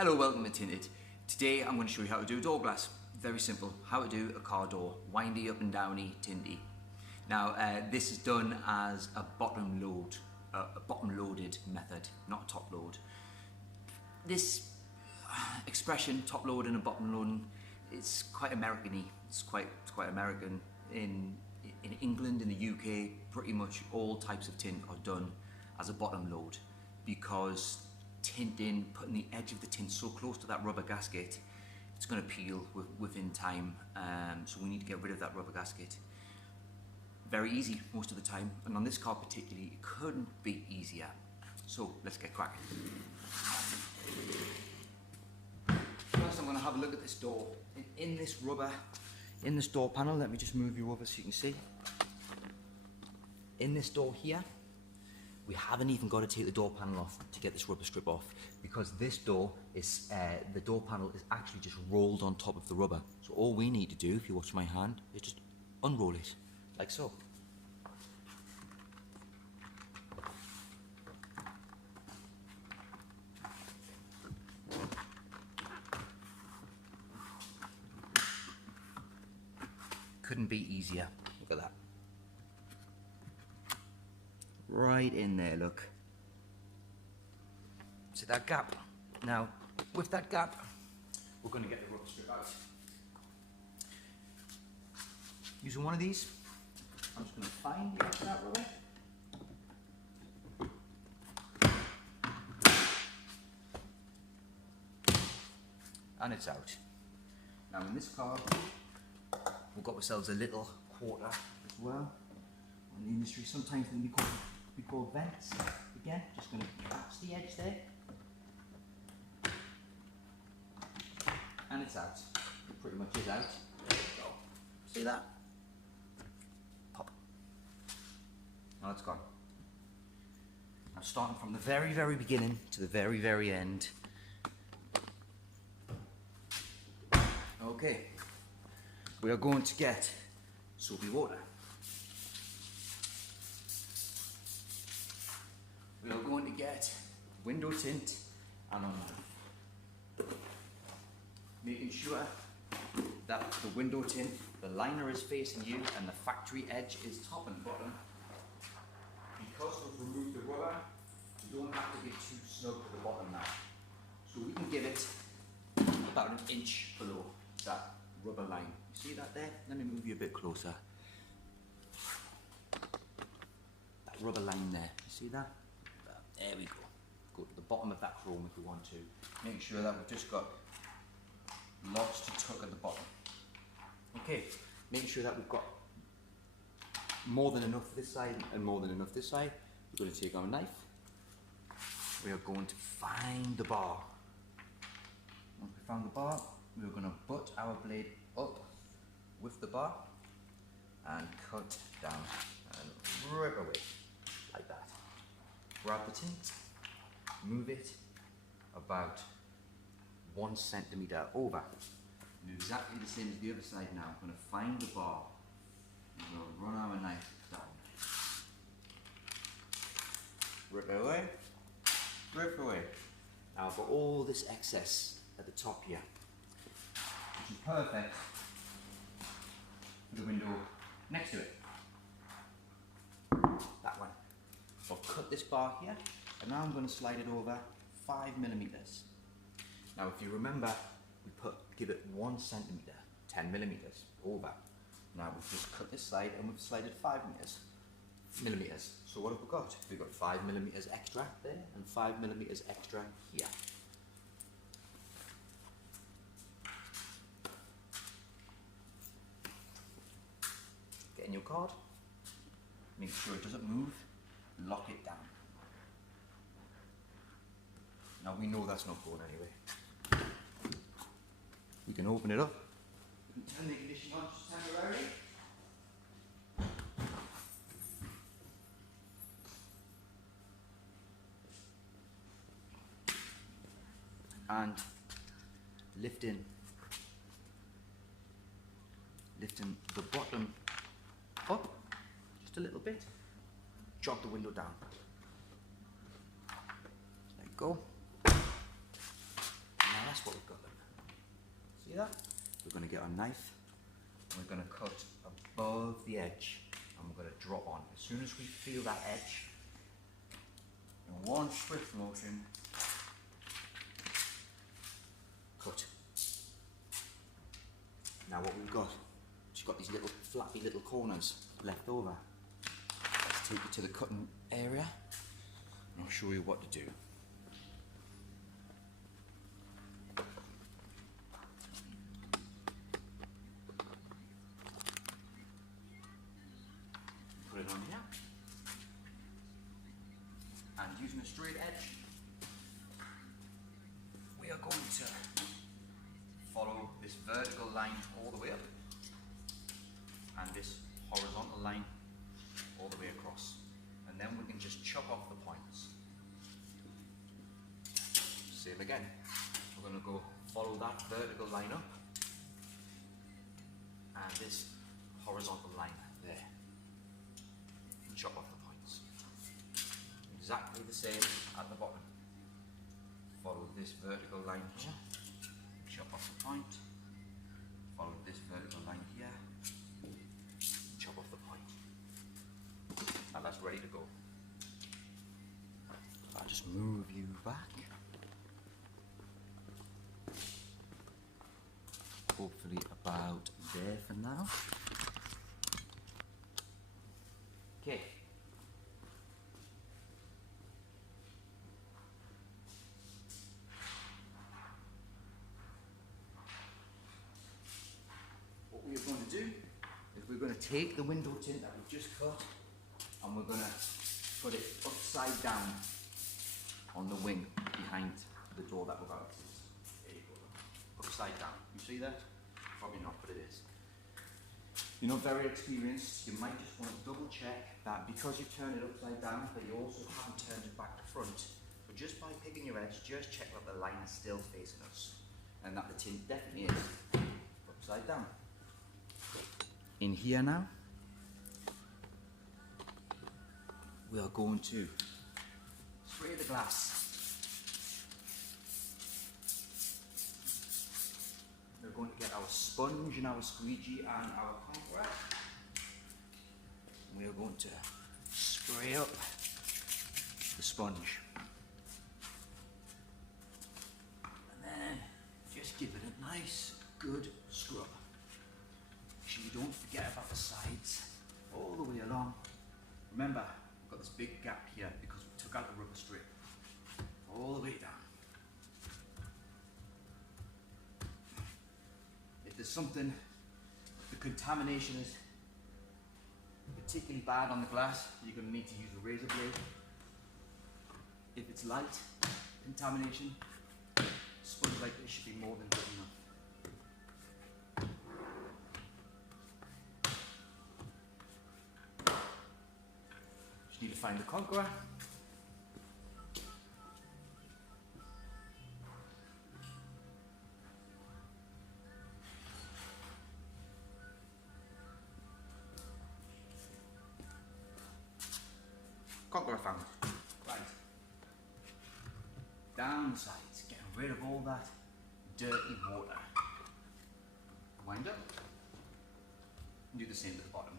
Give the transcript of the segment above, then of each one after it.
Hello, welcome to Tinted. Today I'm going to show you how to do a door glass. Very simple. How to do a car door. Windy, up and downy, tinty. Now this is done as a bottom loaded method, not a top load. This expression, top load and a bottom loading, it's quite American-y. It's quite American. In England, in the UK, pretty much all types of tint are done as a bottom load because tinting, putting the edge of the tint so close to that rubber gasket, it's going to peel within time, so we need to get rid of that rubber gasket. Very easy most of the time, and on this car particularly, it couldn't be easier. So let's get cracking. First I'm going to have a look at this door. In this door panel, let me just move you over so you can see. In this door here, we haven't even got to take the door panel off to get this rubber strip off, because this door is, the door panel is actually just rolled on top of the rubber. So all we need to do, if you watch my hand, is just unroll it, like so. Couldn't be easier, look at that. Right in there, look. See that gap? Now, with that gap, we're going to get the rubber strip out. Using one of these, I'm just going to find the edge of that rubber. And it's out. Now in this car, we've got ourselves a little quarter as well. In the industry, sometimes they be called vents. Again, just going to catch the edge there. And it's out. It pretty much is out. There we go. See that? Pop. Now it's gone. Now starting from the very, very beginning to the very, very end. Okay. We are going to get soapy water. We are going to get window tint and on knife. Making sure that the window tint, the liner is facing you and the factory edge is top and bottom. Because we've removed the rubber, you don't have to get too snug to the bottom now. So we can give it about an inch below that rubber line. You see that there? Let me move you a bit closer. That rubber line there, you see that? There we go. Go to the bottom of that chrome if we want to. Make sure that we've just got lots to tuck at the bottom. Okay, make sure that we've got more than enough this side and more than enough this side. We're going to take our knife. We are going to find the bar. Once we found the bar, we're going to butt our blade up with the bar and cut down and rip away like that. Grab the tint, move it about 1 centimetre over. Do exactly the same as the other side now. I'm going to find the bar. I'm going to run our knife down. Rip it away. Rip away. Now I've got all this excess at the top here, which is perfect for the window next to it. That one. I'll cut this bar here, and now I'm going to slide it over 5mm. Now if you remember, we give it 1 centimetre, 10mm over. Now we've just cut this side and we've slided 5mm. So what have we got? We've got 5mm extra there and 5mm extra here. Get in your card, make sure it doesn't move, lock it down. Now we know that's not going anywhere. We can open it up. We can turn the ignition on just temporarily. And lifting the bottom up just a little bit, jog the window down. There you go. that's what we've got. Look. See that? We're going to get our knife, and we're going to cut above the edge, and we're going to drop on. As soon as we feel that edge, in one swift motion, cut. Now what we've got, she's got these little flappy little corners left over. Let's take you to the cutting area, and I'll show you what to do. Put it on here, and using a straight edge, we are going to follow this vertical line all the way up and this horizontal line all the way across, and then we can just chop off the points. Same again, we're going to go follow that vertical line up and this horizontal line there, and chop off the points. Exactly the same at the bottom. Follow this vertical line here, chop off the point, follow this vertical line here, chop off the point. And that's ready to go. I'll just move you back. Hopefully about there for now. Okay. What we're going to do is we're going to take the window tint that we've just cut, and we're going to put it upside down on the wing behind the door that we're about to use. There you go. Upside down. You see that? Probably not, but it is. You're not very experienced, you might just want to double check that because you've turned it upside down, that you also haven't turned it back to front. So just by picking your edge, just check that the line is still facing us, and that the tint definitely is upside down. In here now, we are going to spray the glass. We're going to get our sponge and our squeegee and our conqueror. We are going to spray up the sponge. And then just give it a nice, good scrub. Make sure you don't forget about the sides all the way along. Remember, we've got this big gap here because we took out the rubber strip all the way down. If there's something, the contamination is particularly bad on the glass, you're going to need to use a razor blade. If it's light contamination, a sponge like this should be more than good enough. Just need to find the conqueror. Conqueror found. Right. Down the sides, getting rid of all that dirty water. Wind up. And do the same to the bottom.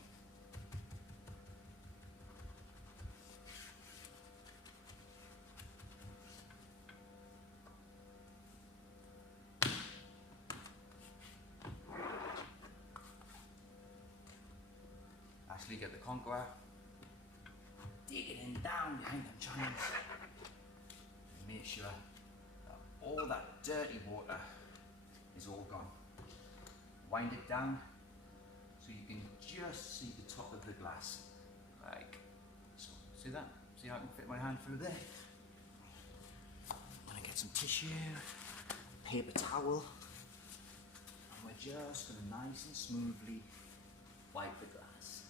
Actually get the conqueror. Dig it in down behind them giants. Make sure that all that dirty water is all gone. Wind it down so you can just see the top of the glass. Like so. See that? See how I can fit my hand through there? I'm gonna get some tissue, paper towel, and we're just gonna nice and smoothly wipe the glass.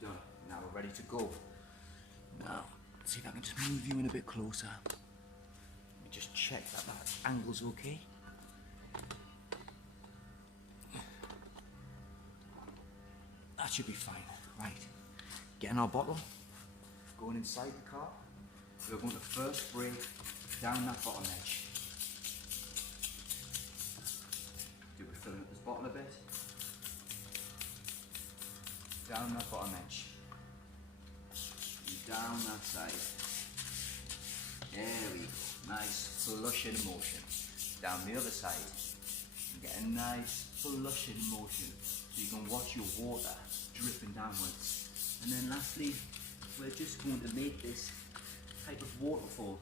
Done. Now we're ready to go. Now, see if I can just move you in a bit closer. Let me just check that that angle's okay. That should be fine. Right. getting our bottle, going inside the car. We're going to first spray down that bottom edge. We're filling up this bottle a bit. Down that bottom edge. And down that side. There we go. Nice flushing motion. Down the other side. And get a nice flushing motion so you can watch your water dripping downwards. And then lastly, we're just going to make this type of waterfall.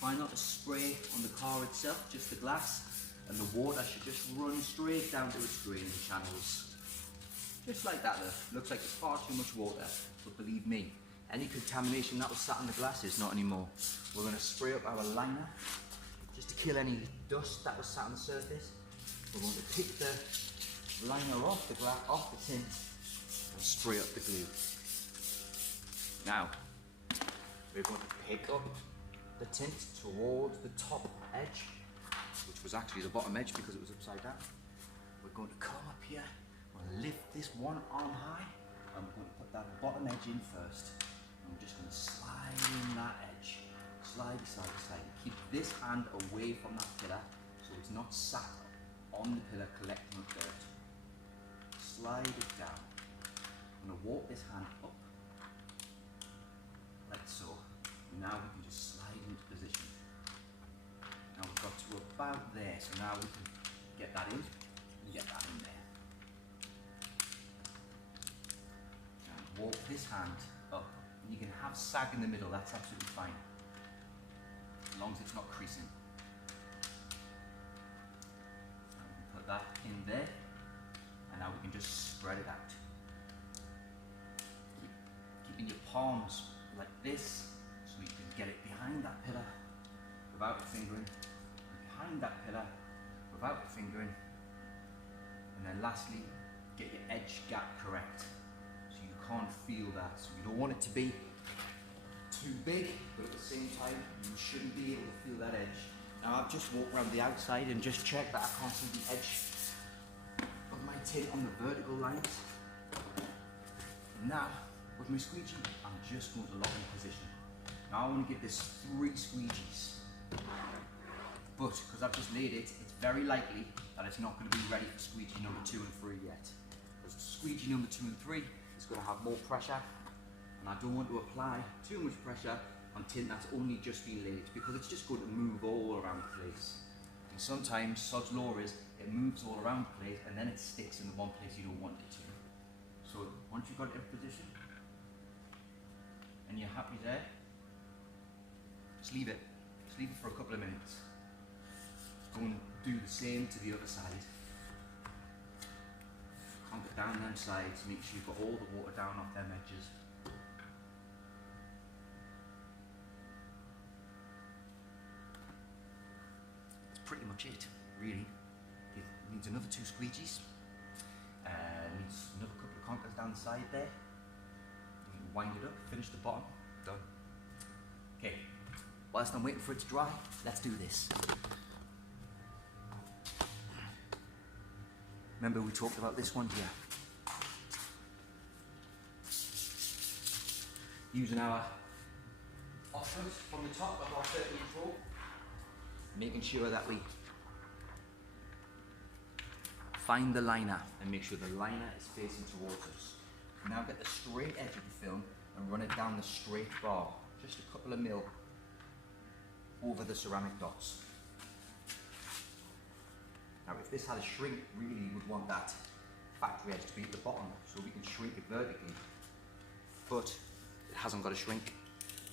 Try not to spray on the car itself, just the glass, and the water should just run straight down to its draining channels. Just like that though. Looks like it's far too much water, but believe me, any contamination that was sat in the glass is not anymore. We're going to spray up our liner, just to kill any dust that was sat on the surface. We're going to pick the liner off the glass, off the tint, and spray up the glue. Now, we're going to pick up the tint towards the top edge, which was actually the bottom edge because it was upside down. We're going to come up here, we're going to lift this one arm high, and we're going to put that bottom edge in first. And we're just going to slide in that edge. Slide, slide, slide. Keep this hand away from that pillar so it's not sat on the pillar collecting dirt. Slide it down. I'm going to walk this hand up, like so. Now we can just slide into position. Now we've got to about there, so now we can get that in and get that in there. And walk this hand up. And you can have sag in the middle, that's absolutely fine. As long as it's not creasing. And we can put that in there, and now we can just spread it out. Keeping your palms like this, so you can get it behind that pillar without fingering, and behind that pillar without fingering, and then lastly, get your edge gap correct, so you can't feel that. So you don't want it to be too big, but at the same time, you shouldn't be able to feel that edge. Now I've just walked around the outside and just checked that I can't see the edge of my tint on the vertical lines. Now, with my squeegee, I'm just going to lock in position. Now I want to give this 3 squeegees. But, because I've just laid it, it's very likely that it's not going to be ready for squeegee number 2 and 3 yet. Because squeegee number 2 and 3 is going to have more pressure, and I don't want to apply too much pressure on tint that's only just been laid, because it's just going to move all around the place. And sometimes, sod's law is, it moves all around the place and then it sticks in the one place you don't want it to. So once you've got it in position, and you're happy there, just leave it. Just leave it for a couple of minutes. Go and do the same to the other side. Conk it down them sides, make sure you've got all the water down off them edges. That's pretty much it, really. It needs another 2 squeegees. Needs another couple of conkers down the side there. You can wind it up, finish the bottom, done. Okay, whilst I'm waiting for it to dry, let's do this. Remember we talked about this one here. Using our offset from the top of our 30-inch roll, making sure that we find the liner and make sure the liner is facing towards us. Now get the straight edge of the film and run it down the straight bar, just a couple of mil over the ceramic dots. Now if this had a shrink, really would want that factory edge to be at the bottom so we can shrink it vertically. But it hasn't got a shrink,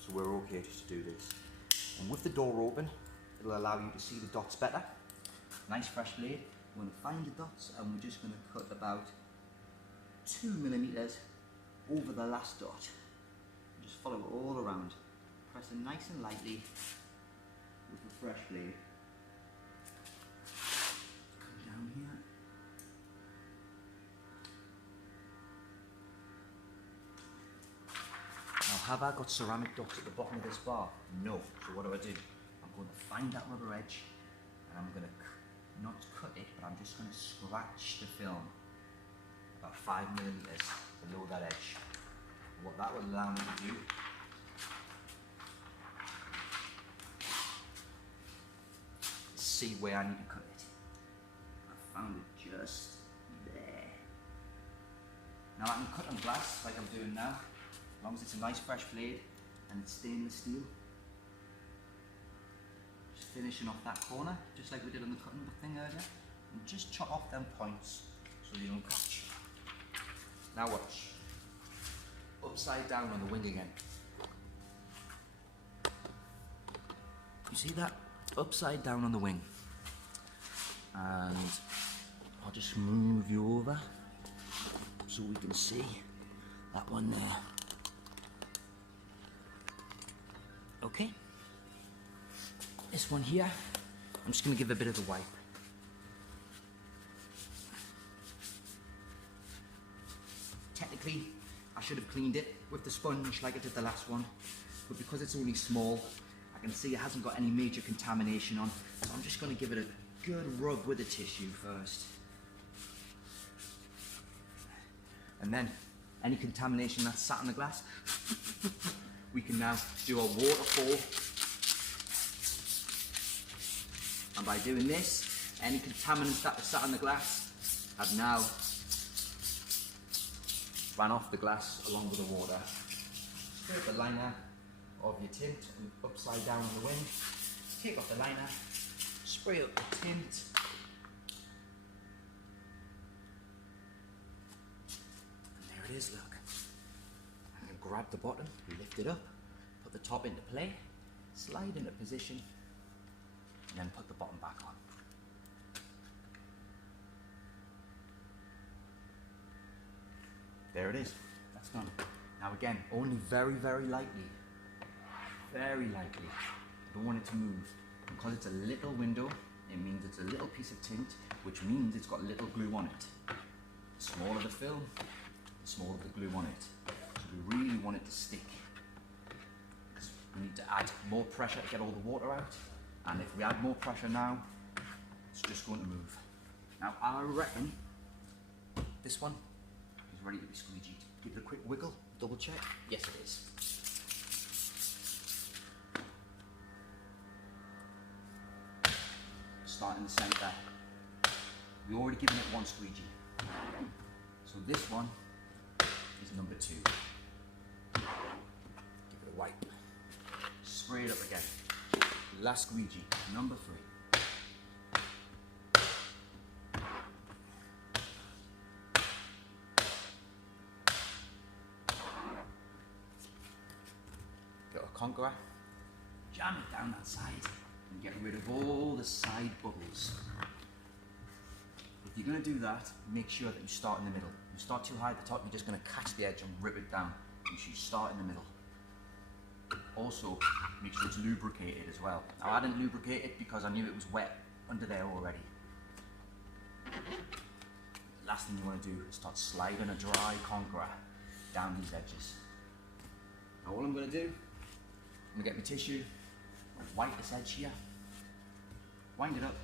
so we're okay just to do this. And with the door open, it'll allow you to see the dots better. Nice fresh blade. We're going to find the dots and we're just going to cut about 2 millimeters over the last dot. And just follow it all around, pressing nice and lightly with the fresh blade. Come down here. Now have I got ceramic dots at the bottom of this bar? No. So what do? I'm going to find that rubber edge and I'm going to not cut it, but I'm just going to scratch the film about 5 millimeters below that edge. What that will allow me to do is see where I need to cut it. I found it just there. Now I can cut on glass like I'm doing now, as long as it's a nice fresh blade and it's stainless steel. Just finishing off that corner, just like we did on the cutting thing earlier, and just chop off them points so they don't catch. Now watch. Upside down on the wing again. You see that? Upside down on the wing. And I'll just move you over so we can see that one there. Okay. This one here, I'm just going to give a bit of a wipe. Technically, I should have cleaned it with the sponge like I did the last one, but because it's only small, I can see it hasn't got any major contamination on, so I'm just going to give it a good rub with the tissue first. And then, any contamination that's sat on the glass, we can now do a waterfall. And by doing this, any contaminants that were sat on the glass have now ran off the glass along with the water. Spray the liner of your tint upside down on the wing. Take off the liner, spray up the tint. And there it is, look. I'm going to grab the bottom, lift it up, put the top into play, slide into position, and then put the bottom back on. There it is, that's done. Now again, only very, very lightly. Very lightly. I don't want it to move. Because it's a little window, it means it's a little piece of tint, which means it's got little glue on it. The smaller the film, the smaller the glue on it. So we really want it to stick. Because we need to add more pressure to get all the water out. And if we add more pressure now, it's just going to move. Now I reckon this one is ready to be squeegeed. Give it a quick wiggle, double check. Yes it is. Start in the centre. We've already given it one squeegee. So this one is number 2. Give it a wipe. Spray it up again. Last squeegee, number 3. Got a conqueror, jam it down that side and get rid of all the side bubbles. If you're going to do that, make sure that you start in the middle. If you start too high at the top, you're just going to catch the edge and rip it down. You should start in the middle. Also, make sure it's lubricated as well. Now, I didn't lubricate it because I knew it was wet under there already. The last thing you want to do is start sliding a dry conqueror down these edges. Now, all I'm going to do, I'm going to get my tissue, I'll wipe this edge here, wind it up,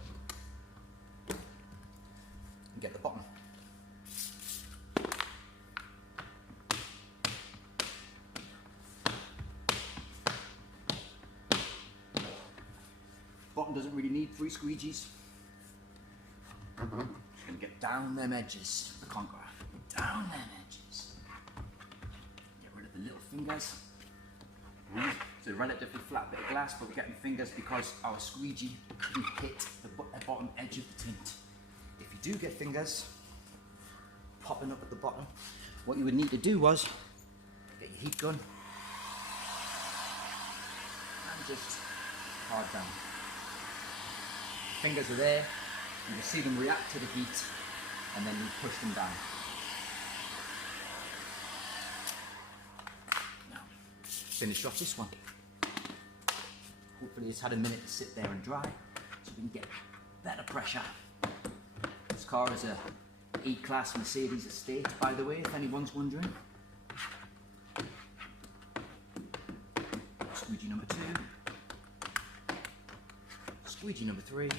and get the bottom. Bottom doesn't really need 3 squeegees. Just gonna get down them edges, the conqueror. Down them edges. Get rid of the little fingers. It's a relatively flat bit of glass, but we're getting fingers because our squeegee couldn't hit the bottom edge of the tint. If you do get fingers popping up at the bottom, what you would need to do was get your heat gun and just hard down. Fingers are there, you can see them react to the heat, and then you push them down. Now, finish off this one. Hopefully it's had a minute to sit there and dry, so we can get better pressure. This car is a E-Class Mercedes estate, by the way, if anyone's wondering. Squeegee number 2. Squeegee number 3.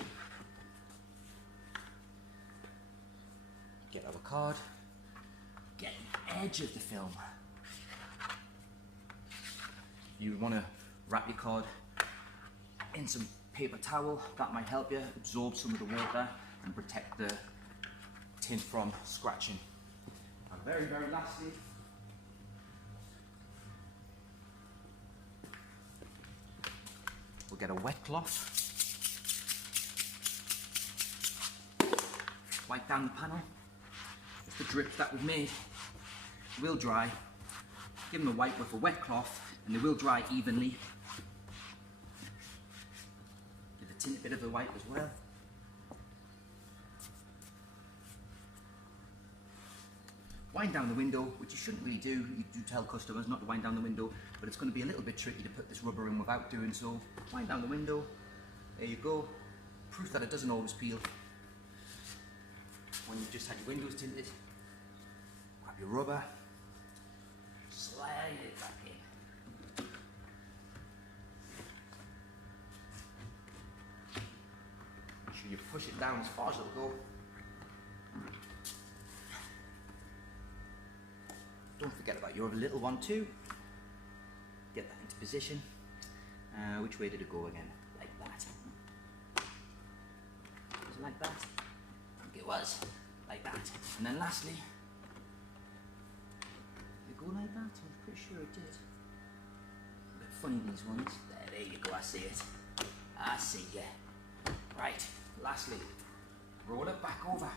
Get our card. Get the edge of the film. you want to wrap your card in some paper towel, that might help you absorb some of the water and protect the tint from scratching. And very, very lastly, we'll get a wet cloth, wipe down the panel. If the drips that we've made will dry, give them a wipe with a wet cloth and they will dry evenly. Give the tint a bit of a wipe as well. Wind down the window, which you shouldn't really do. You do tell customers not to wind down the window, but it's going to be a little bit tricky to put this rubber in without doing so. Wind down the window, there you go. Proof that it doesn't always peel. When you've just had your windows tinted, grab your rubber, slide it back in. Make sure you push it down as far as it'll go. Don't forget about your little one too. Get that into position. Which way did it go again? Like that. Was it like that? I think it was. Like that. And then lastly, did it go like that? I'm pretty sure it did. A bit funny these ones. There you go, I see it. I see ya. Right, lastly, roll it back over.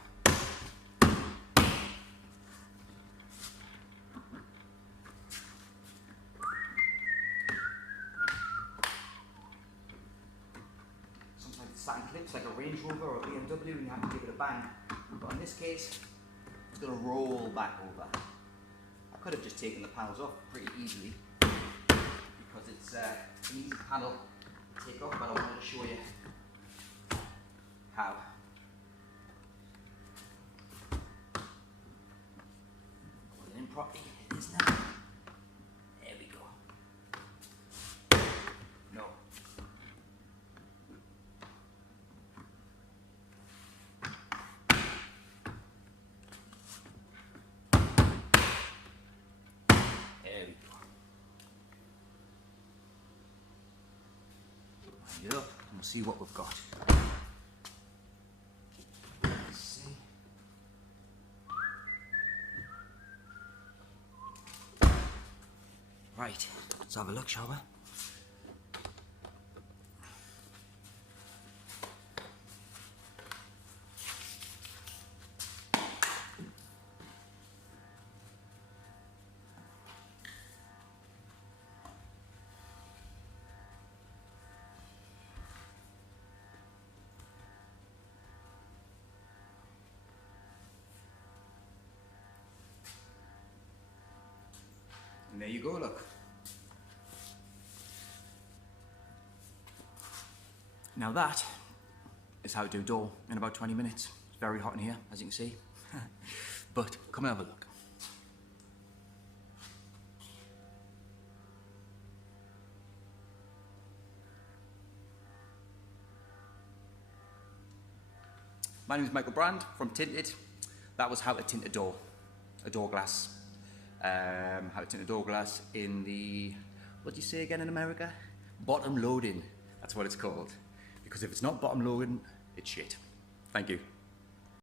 Satin clips like a Range Rover or a BMW and you have to give it a bang. But in this case, it's going to roll back over. I could have just taken the panels off pretty easily because it's an easy panel to take off, but I wanted to show you how. Put it in properly. It is now. There we go. No. It up and we'll see what we've got. Let's see. Right, let's have a look, shall we? And there you go, look. Now that is how to do door in about 20 minutes. It's very hot in here, as you can see. But come and have a look. My name is Michael Brand from Tinted. That was how to tint a door glass. How to tint a door glass in the, what do you say again in America? Bottom loading, that's what it's called. Because if it's not bottom loading, it's shit. Thank you.